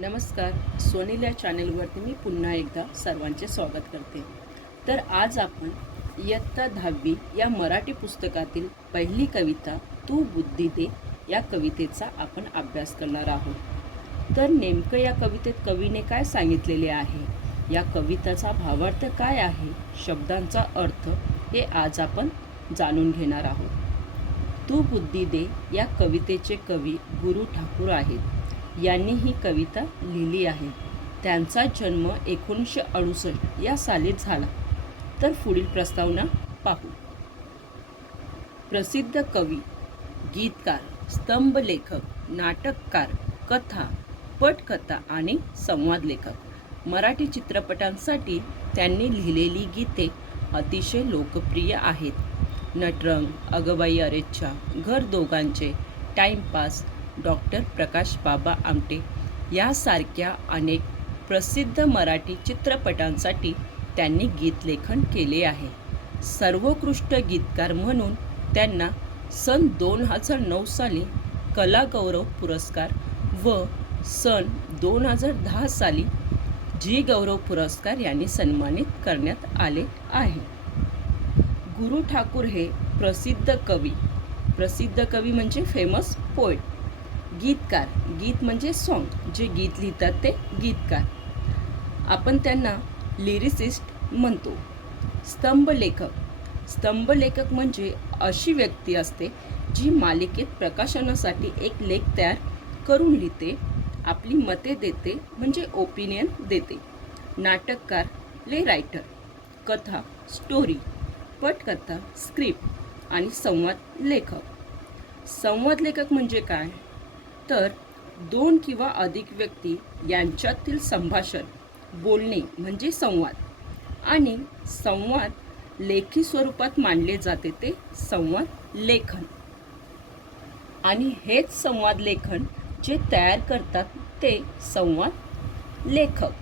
नमस्कार सोनील चॅनेलवरती चॅनलवरती मी पुन्हा एकदा सर्वांचे स्वागत करते. तर आज आपण इयत्ता दहावी या मराठी पुस्तकातील पहिली कविता तू बुद्धी दे या कवितेचा आपण अभ्यास करणार आहोत. तर नेमकं या कवितेत कवीने काय सांगितलेले आहे? या कविताचा भावार्थ काय आहे? शब्दांचा अर्थ हे आज आपण जाणून घेणार आहोत. तू बुद्धी दे या कवितेचे कवी गुरु ठाकूर आहेत. यांनी ही कविता लिहिली आहे. त्यांचा जन्म एकोणीसशे अडुसष्ट या साली झाला. तर पुढील प्रस्तावना पाहू. प्रसिद्ध कवी गीतकार स्तंभ लेखक नाटककार कथा पटकथा आणि संवाद लेखक मराठी चित्रपटांसाठी त्यांनी लिहिलेली गीते अतिशय लोकप्रिय आहेत. नटरंग अगबाई अरेच्छा घर दोघांचे टाइमपास डॉक्टर प्रकाश बाबा आमटे यासारख्या अनेक प्रसिद्ध मराठी चित्रपटांसाठी त्यांनी गीतलेखन केले आहे. सर्वोत्कृष्ट गीतकार म्हणून त्यांना सन दोन हजार नऊ साली कलागौरव पुरस्कार व सन दोन हजार दहा साली जी गौरव पुरस्कार यांनी सन्मानित करण्यात आले आहे. गुरु ठाकूर हे प्रसिद्ध कवी. प्रसिद्ध कवी म्हणजे फेमस पोएट गीतकार. गीत म्हणजे सॉन्ग जे गीत लिहितात ते गीतकार. आपण त्यांना लिरिसिस्ट म्हणतो. स्तंभ लेखक. स्तंभ लेखक म्हणजे अशी व्यक्ती असते जी मालिकेत प्रकाशनासाठी एक लेख तयार करून लिहिते आपली मते देते म्हणजे ओपिनियन देते. नाटककार ले रायटर कथा स्टोरी पटकथा स्क्रिप्ट आणि संवाद लेखक. संवाद लेखक म्हणजे काय? तर दोन किंवा अधिक व्यक्ती यांच्यातील संभाषण बोलणे म्हणजे संवाद. आणि संवाद लेखी स्वरूपात मांडले जाते ते संवाद लेखन. आणि हेच संवाद लेखन जे तयार करतात ते संवाद लेखक.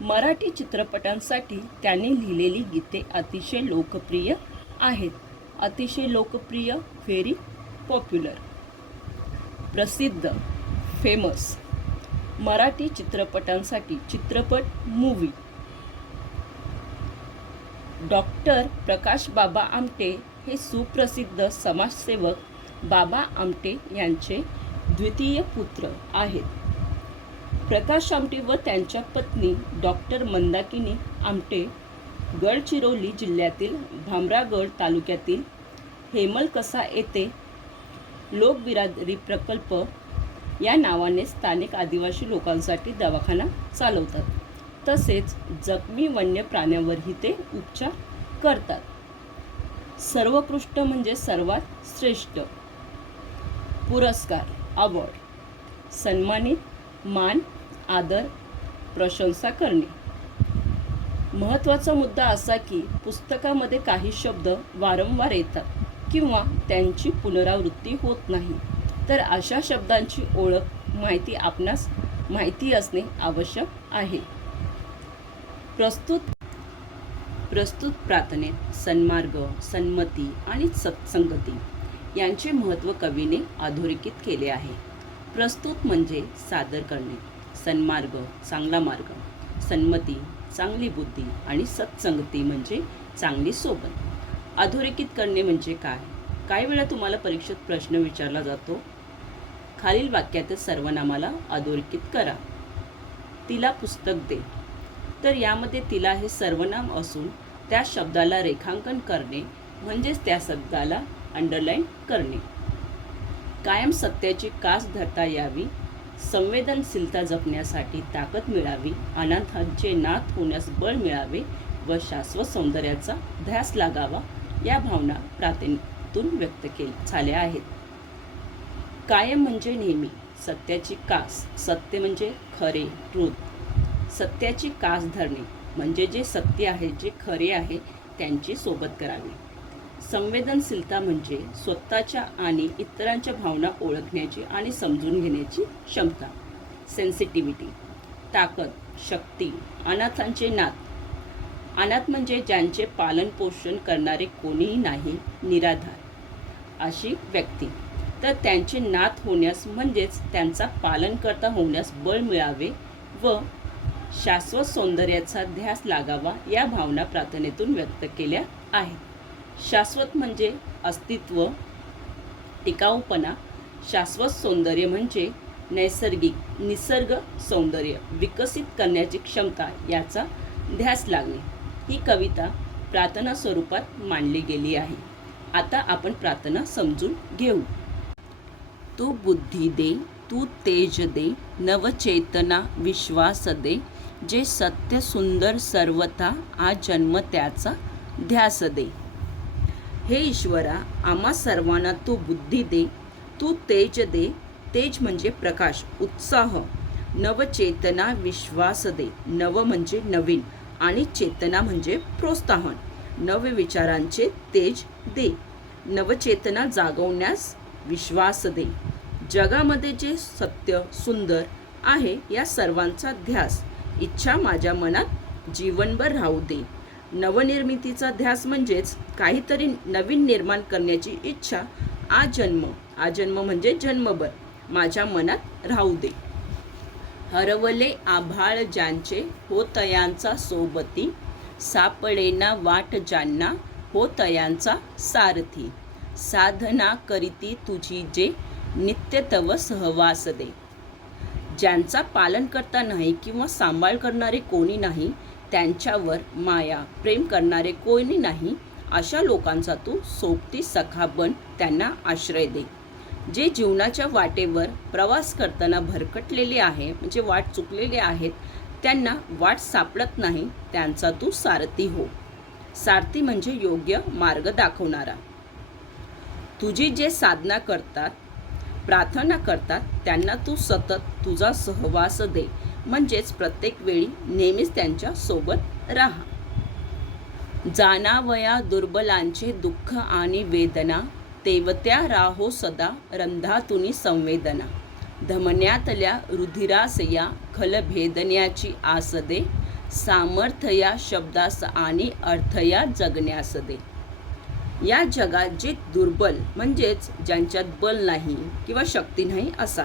मराठी चित्रपटांसाठी त्यांनी लिहिलेली गीते अतिशय लोकप्रिय आहेत. अतिशय लोकप्रिय व्हेरी पॉप्युलर प्रसिद्ध फेमस मराठी चित्रपटांसाठी चित्रपट मूवी डॉक्टर प्रकाश बाबा आमटे हे सुप्रसिद्ध समाजसेवक बाबा आमटे यांचे द्वितीय पुत्र आहेत. प्रकाश आमटे व त्यांच्या पत्नी डॉक्टर मंदाकिनी आमटे गडचिरोली जिल्ह्यातील भामरागड तालुक्यातील हेमलकसा येथे लोकबिरादरी प्रकल्प या नावाने स्थानिक आदिवासी लोकांसाठी दवाखाना चालवतात. तसेच जखमी वन्य प्राण्यांवरही ते उपचार करतात. सर्वोत्कृष्ट म्हणजे सर्वात श्रेष्ठ. पुरस्कार अवॉर्ड सन्मानित मान आदर प्रशंसा करणे. महत्त्वाचा मुद्दा असा की पुस्तकामध्ये काही शब्द वारंवार येतात. किंवा त्यांची पुनरावृत्ती होत नाही. तर अशा शब्दांची ओळख माहिती आपणास माहिती असणे आवश्यक आहे. प्रस्तुत प्रस्तुत प्रार्थनेत सन्मार्ग सन्मती आणि सत्संगती यांचे महत्त्व कवीने अधोरेखित केले आहे. प्रस्तुत म्हणजे सादर करणे. सन्मार्ग चांगला मार्ग. सन्मती चांगली बुद्धी आणि सत्संगती म्हणजे चांगली सोबत. अधोरेखित करणे म्हणजे काय? काही वेळा तुम्हाला परीक्षेत प्रश्न विचारला जातो. खालील वाक्यातील सर्वनामाला अधोरेखित करा. तिला पुस्तक दे. तर यामध्ये तिला हे सर्वनाम असून त्या शब्दाला रेखांकन करणे म्हणजेच त्या शब्दाला अंडरलाईन करणे. कायम सत्याची कास धरता यावी संवेदनशीलता जपण्यासाठी ताकद मिळावी अनाथांचे नाथ होण्यास बळ मिळावे व शाश्वत सौंदर्याचा ध्यास लागावा या भावना प्रार्थनेतून व्यक्त केल्या झाल्या आहेत. कायम म्हणजे नेहमी सत्याची कास सत्य म्हणजे खरे ट्रूथ सत्याची कास धरणे म्हणजे जे सत्य आहे जे खरे आहे त्यांची सोबत करावी. संवेदनशीलता म्हणजे स्वतःच्या आणि इतरांच्या भावना ओळखण्याची आणि समजून घेण्याची क्षमता. सेन्सिटिव्हिटी ताकद शक्ती अनाथांचे नात अनाथ म्हणजे ज्यांचे पालन पोषण करणारे कोणीही नाही निराधार अशी व्यक्ती. तर त्यांचे नाथ होण्यास म्हणजेच त्यांचा पालनकर्ता होण्यास बळ मिळावे व शाश्वत सौंदर्याचा ध्यास लागावा या भावना प्रार्थनेतून व्यक्त केल्या आहेत. शाश्वत म्हणजे अस्तित्व टिकाऊपणा. शाश्वत सौंदर्य म्हणजे नैसर्गिक निसर्ग सौंदर्य विकसित करण्याची क्षमता याचा ध्यास लागणे. ही कविता प्रार्थना स्वरूपात मांडली गेली आहे. आता आपण प्रार्थना समजून घेऊ. तू बुद्धी दे तू तेज दे नवचेतना विश्वास दे जे सत्य सुंदर सर्वथा आ जन्म त्याचा ध्यास दे. हे ईश्वरा आम्हा सर्वांना तू बुद्धी दे तू तेज दे तेज म्हणजे प्रकाश उत्साह. नवचेतना विश्वास दे नव म्हणजे नवीन. आणि चेतना म्हणजे प्रोत्साहन. नव विचारांचे तेज दे. नवचेतना जागवण्यास विश्वास दे. जगामध्ये जे सत्य सुंदर आहे या सर्वांचा ध्यास. इच्छा माझ्या मनात जीवनभर राहू दे. नवनिर्मितीचा ध्यास म्हणजेच काहीतरी नवीन निर्माण करण्याची इच्छा. आजन्म आजन्म म्हणजे जन्मभर. माझ्या मनात राहू दे. हरवले आभाळ ज्यांचे होतयांचा सोबती. सापडेना वाट ज्यांना होतयांचा सारथी. साधना करीती तुझी जे नित्यतव सहवास दे. ज्यांचा पालन करता नाही किंवा सांभाळ करणारे कोणी नाही त्यांच्यावर माया प्रेम करणारे कोणी नाही अशा लोकांचा तू सोबती सखा बन त्यांना आश्रय दे. जे जीवनाच्या वाटेवर प्रवास करताना भरकटलेले आहे म्हणजे वाट चुकलेले आहेत त्यांना वाट सापडत नाही त्यांचा तू सारथी हो. सारथी म्हणजे योग्य मार्ग दाखवणारा. तुझी जे साधना करतात प्रार्थना करतात त्यांना तू सतत तुझा सहवास दे. म्हणजेच प्रत्येक वेळी नेहमीच त्यांच्यासोबत राहा. जाणावया दुर्बलांचे दुःख आणि वेदना तेवत्या राहो सदा रंधातुनी संवेदना. धमन्यातल्या रुधिरासया खलभेदण्याची आस दे सामर्थ्या शब्दास आणि अर्थया जगण्यास दे या जगात जे दुर्बल म्हणजेच ज्यांच्यात बल नाही किंवा शक्ती नाही असा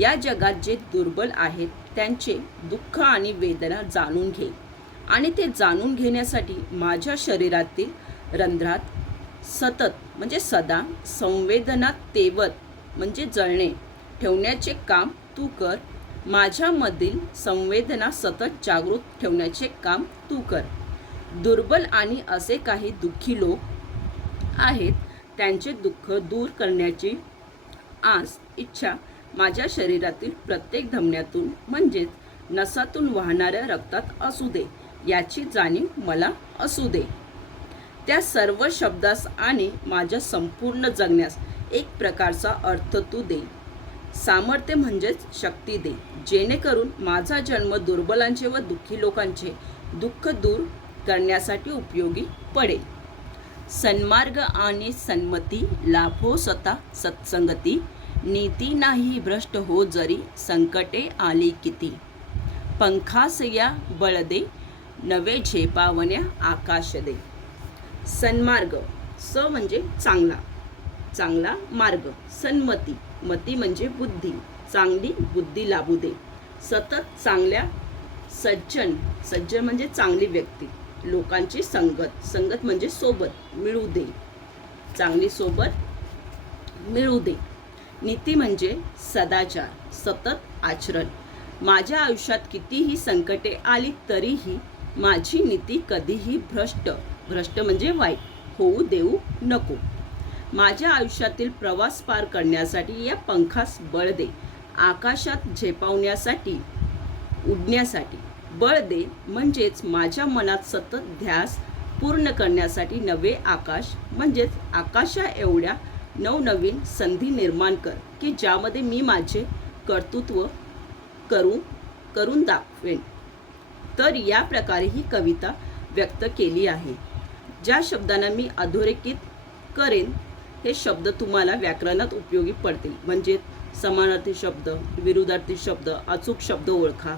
या जगात जे दुर्बल आहेत त्यांचे दुःख आणि वेदना जाणून घे. आणि ते जाणून घेण्यासाठी माझ्या शरीरातील रंध्रात सतत म्हणजे सदा संवेदना तेवत म्हणजे जळणे. ठेवण्याचे काम तू कर. माझ्यामधील संवेदना सतत जागृत ठेवण्याचे काम तू कर. दुर्बल आणि असे काही दुःखी लोक आहेत त्यांचे दुःख दूर करण्याची आस इच्छा माझ्या शरीरातील प्रत्येक धमन्यातून म्हणजेच नसातून वाहणाऱ्या रक्तात असू दे. याची जाणीव मला असू दे. त्या सर्व शब्दास आणि माझ्या संपूर्ण जगण्यास एक प्रकारचा अर्थ तू दे. सामर्थ्य म्हणजेच शक्ती दे. जेणेकरून माझा जन्म दुर्बलांचे व दुःखी लोकांचे दुःख दूर करण्यासाठी उपयोगी पडेल. सन्मार्ग आणि सन्मती लाभो स्वतः सत्संगती. नीती नाही भ्रष्ट हो जरी संकटे आली किती. पंखास या बळ दे नवे झेपावण्या आकाश दे. सन्मार्ग. स म्हणजे चांगला. चांगला मार्ग. सन्मती. मती म्हणजे बुद्धी. चांगली बुद्धी लाभू दे. सतत चांगल्या सज्जन. सज्जन म्हणजे चांगली व्यक्ती. लोकांची संगत. संगत म्हणजे सोबत. मिळू दे. चांगली सोबत मिळू दे. नीती म्हणजे सदाचार. सतत आचरण. माझ्या आयुष्यात कितीही संकटे आली तरीही माझी नीती कधीही भ्रष्ट. भ्रष्ट म्हणजे वाईट. होऊ देऊ नको. माझ्या आयुष्यातील प्रवास पार करण्यासाठी या पंखास बळ दे. आकाशात झेपावण्यासाठी उडण्यासाठी. बळ दे म्हणजेच माझ्या मनात सतत ध्यास पूर्ण करण्यासाठी नवे आकाश म्हणजेच आकाशा एवढ्या नवनवीन संधी निर्माण कर की ज्यामध्ये मी माझे कर्तृत्व करू करून दाखवेन. तर या प्रकारे ही कविता व्यक्त केली आहे. ज्या शब्दांना मी अधोरेखित करेन हे शब्द तुम्हाला व्याकरणात उपयोगी पडतील. म्हणजे समानार्थी शब्द विरुद्धार्थी शब्द अचूक शब्द ओळखा.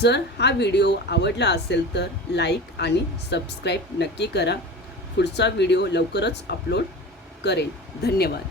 जर हा व्हिडिओ आवडला असेल तर लाईक आणि सबस्क्राईब नक्की करा. पुढचा व्हिडिओ लवकरच अपलोड करेन. धन्यवाद.